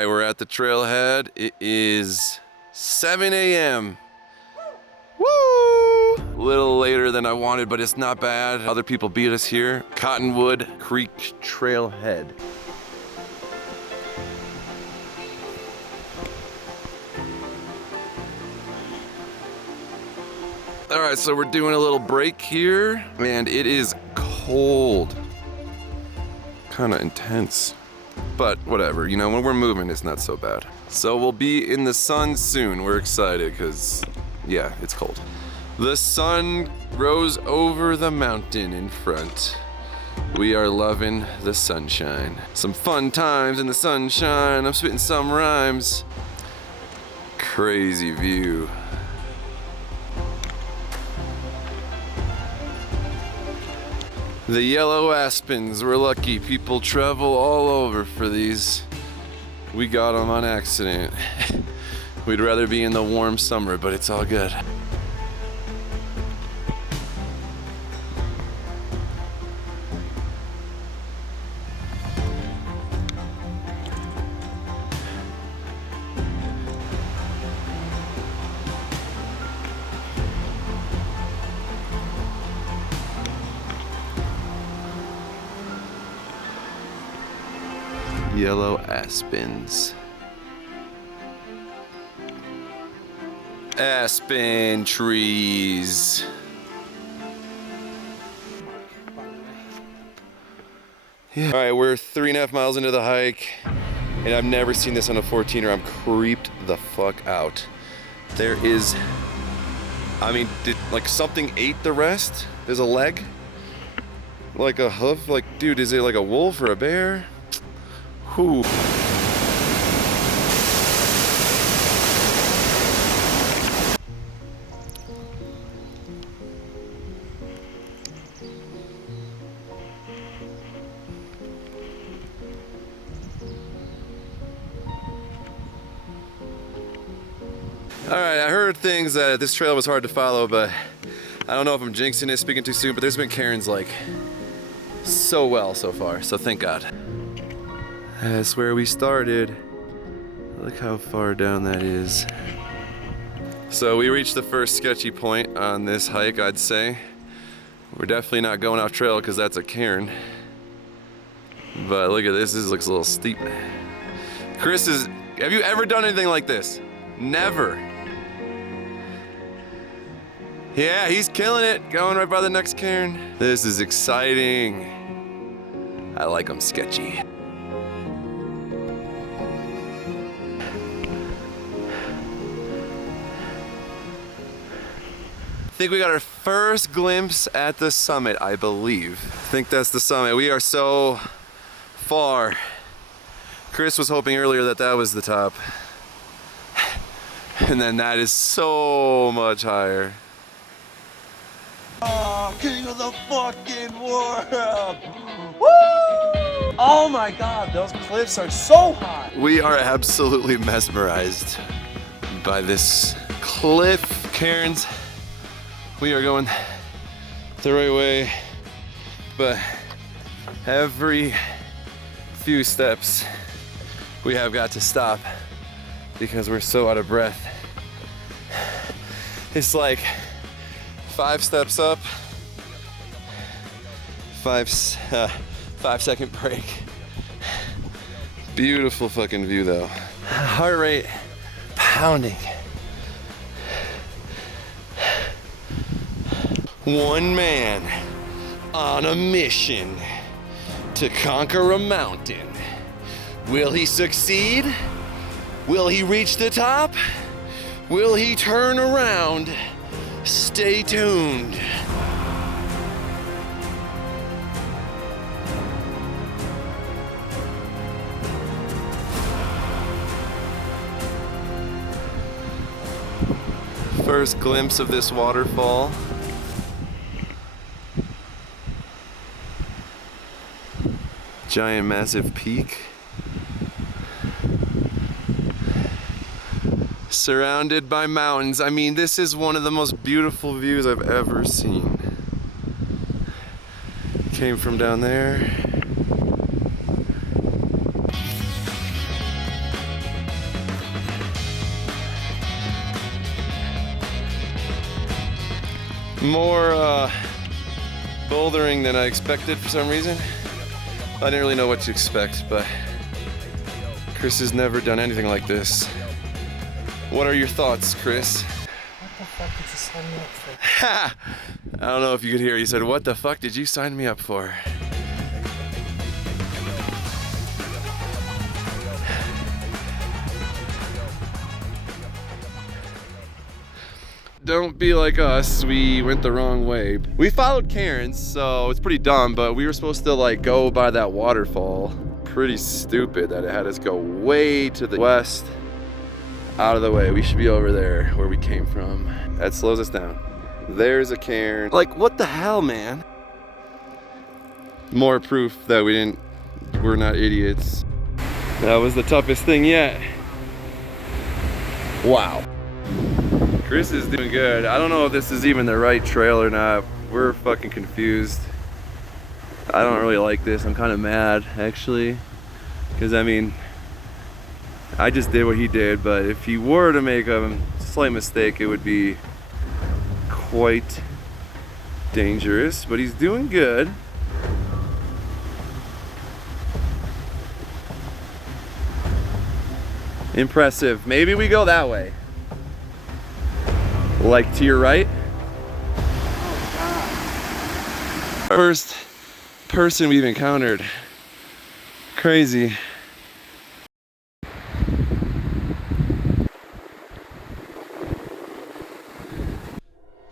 right, we're at the trailhead. It is 7 a.m. Woo! A little later than I wanted, but it's not bad. Other people beat us here. Cottonwood Creek Trailhead. All right, so we're doing a little break here, and it is cold. Kind of intense, but whatever. You know, when we're moving, it's not so bad. So we'll be in the sun soon. We're excited because, yeah, it's cold. The sun rose over the mountain in front. We are loving the sunshine. Some fun times in the sunshine. I'm spitting some rhymes. Crazy view. The yellow aspens, we're lucky. People travel all over for these. We got them on accident. We'd rather be in the warm summer, but it's all good. Yellow aspens. Aspen trees. Yeah. All right, we're 3.5 miles into the hike, and I've never seen this on a 14er. I'm creeped the fuck out. There is, I mean, did like something ate the rest? There's a leg, like a hoof. Like, dude, is it like a wolf or a bear? Whew. All right, I heard things that this trail was hard to follow, but I don't know if I'm jinxing it, speaking too soon, but there's been cairns like so well so far, so thank God. That's where we started. Look how far down that is. So we reached the first sketchy point on this hike, I'd say. We're definitely not going off trail because that's a cairn. But look at this, this looks a little steep. Chris is, have you ever done anything like this? Never. Yeah, he's killing it, going right by the next cairn. This is exciting. I like them sketchy. I think we got our first glimpse at the summit, I believe. I think that's the summit. We are so far. Chris was hoping earlier that that was the top. And then that is so much higher. Oh, king of the fucking world! Woo! Oh my God, those cliffs are so high. We are absolutely mesmerized by this cliff, cairns. We are going the right way, but every few steps we have got to stop because we're so out of breath. It's like 5 steps up, 5-second break. Beautiful fucking view though. Heart rate pounding. One man on a mission to conquer a mountain. Will he succeed? Will he reach the top? Will he turn around? Stay tuned. First glimpse of this waterfall. Giant, massive peak. Surrounded by mountains. I mean, this is one of the most beautiful views I've ever seen. Came from down there. More bouldering than I expected for some reason. I didn't really know what to expect, but Chris has never done anything like this. What are your thoughts, Chris? What the fuck did you sign me up for? Ha! I don't know if you could hear. He said, "What the fuck did you sign me up for?" Don't be like us, we went the wrong way. We followed Karen's, so it's pretty dumb, but we were supposed to like go by that waterfall. Pretty stupid that it had us go way to the west. Out of the way, we should be over there where we came from. That slows us down. There's a cairn. Like, what the hell, man? More proof that we're not idiots. That was the toughest thing yet. Wow. Chris is doing good. I don't know if this is even the right trail or not. We're fucking confused. I don't really like this. I'm kind of mad, actually. Because, I mean, I just did what he did, but if he were to make a slight mistake, it would be quite dangerous. But he's doing good. Impressive. Maybe we go that way. Like to your right. First person we've encountered. Crazy.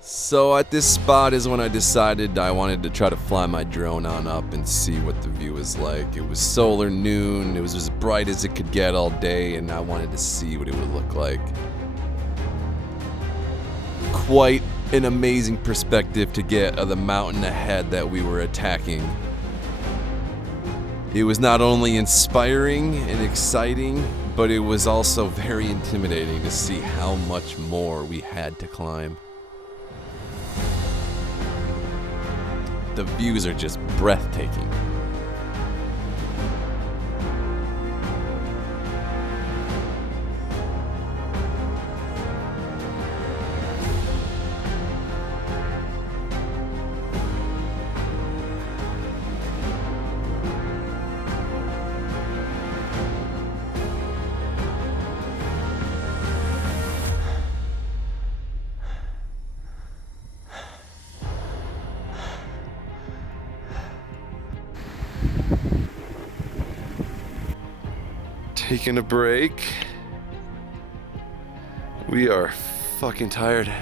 So at this spot is when I decided I wanted to try to fly my drone on up and see what the view was like. It was solar noon, it was as bright as it could get all day, and I wanted to see what it would look like. Quite an amazing perspective to get of the mountain ahead that we were attacking. It was not only inspiring and exciting, but it was also very intimidating to see how much more we had to climb. The views are just breathtaking. Taking a break. We are fucking tired.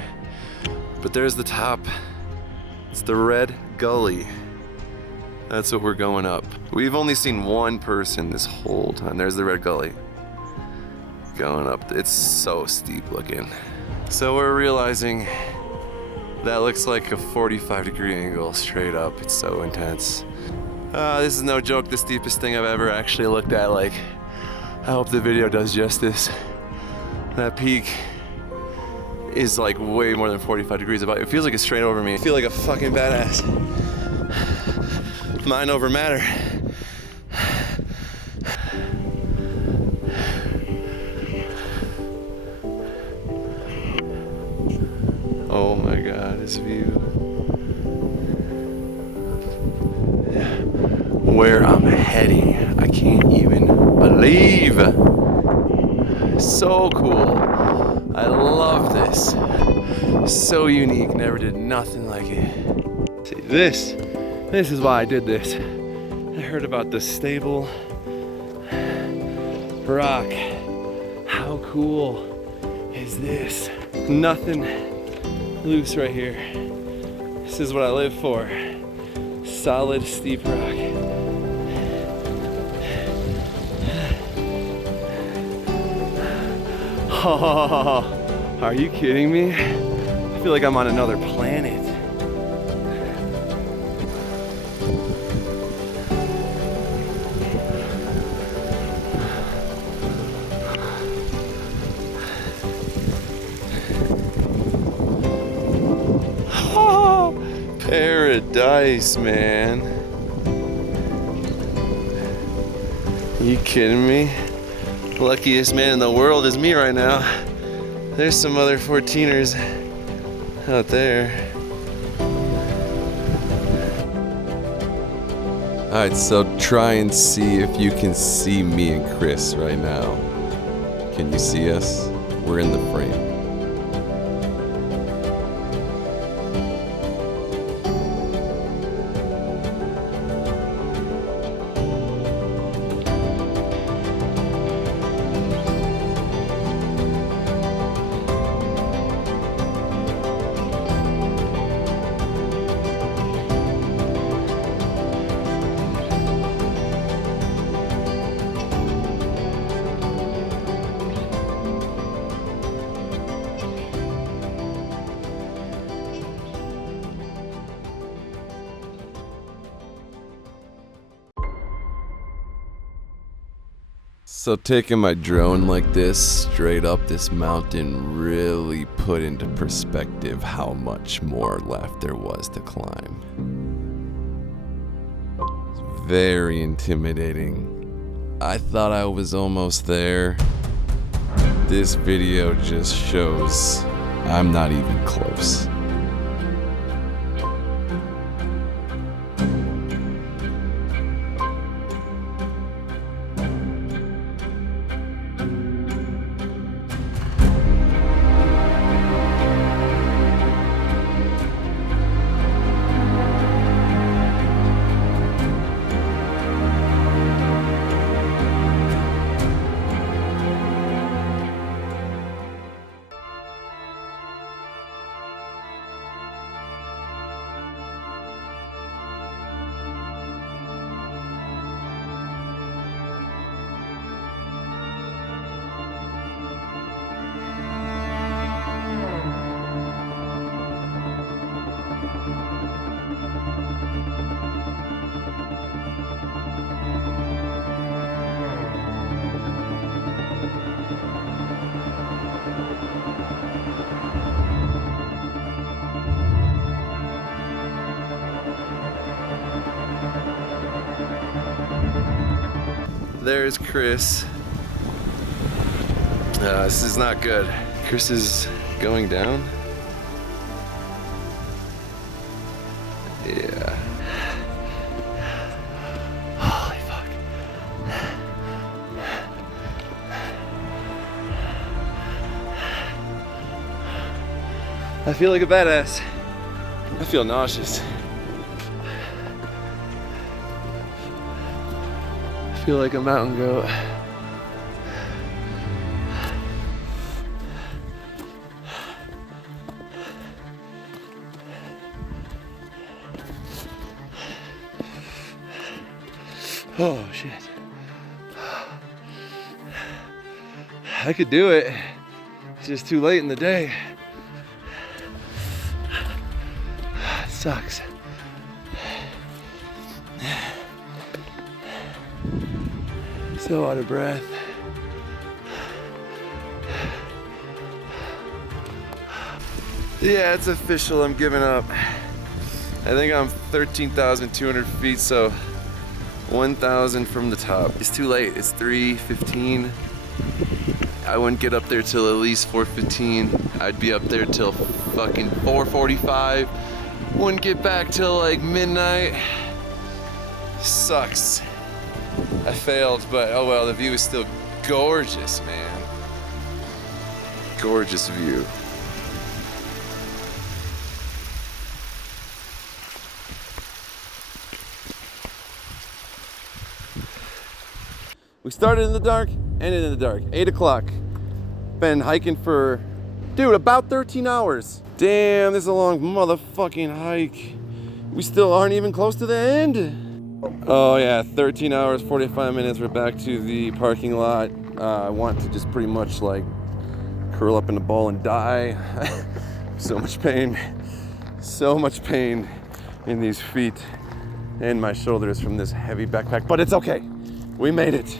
But there's the top. It's the Red Gully. That's what we're going up. We've only seen one person this whole time. There's the Red Gully. Going up. It's so steep looking. So we're realizing that looks like a 45-degree angle straight up. It's so intense. This is no joke, the steepest thing I've ever actually looked at. Like, I hope the video does justice. That peak is like way more than 45 degrees. It feels like it's straight over me. I feel like a fucking badass. Mind over matter. Oh my God, this view. Where I'm heading, I can't even believe. So cool. I love this. So unique. Never did nothing like it. See, this is why I did this. I heard about the stable rock. How cool is this? Nothing loose right here. This is what I live for. Solid, steep rock. Oh, are you kidding me? I feel like I'm on another planet. Oh, paradise, man. Are you kidding me? Luckiest man in the world is me right now. There's some other 14ers out there. Alright, so try and see if you can see me and Chris right now. Can you see us? We're in the frame. So taking my drone like this, straight up this mountain, really put into perspective how much more left there was to climb. It's very intimidating. I thought I was almost there. This video just shows I'm not even close. There's Chris. This is not good. Chris is going down. Yeah. Holy fuck. I feel like a badass. I feel nauseous. I feel like a mountain goat. Oh shit. I could do it. It's just too late in the day. It sucks. So out of breath. Yeah, it's official. I'm giving up. I think I'm 13,200 feet, so 1,000 from the top. It's too late. It's 3:15. I wouldn't get up there till at least 4:15. I'd be up there till fucking 4:45. Wouldn't get back till like midnight. Sucks. I failed, but oh well, the view is still gorgeous, man. Gorgeous view. We started in the dark, ended in the dark. 8 o'clock. Been hiking for, dude, about 13 hours. Damn, this is a long motherfucking hike. We still aren't even close to the end. Oh yeah, 13 hours, 45 minutes. We're back to the parking lot. I want to just pretty much like curl up in a ball and die. So much pain in these feet and my shoulders from this heavy backpack, but it's okay. We made it.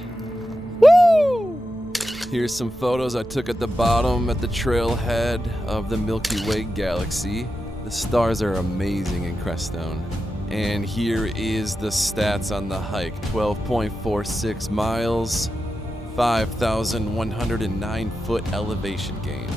Woo! Here's some photos I took at the bottom at the trailhead of the Milky Way galaxy. The stars are amazing in Crestone. And here is the stats on the hike. 12.46 miles, 5,109 foot elevation gain.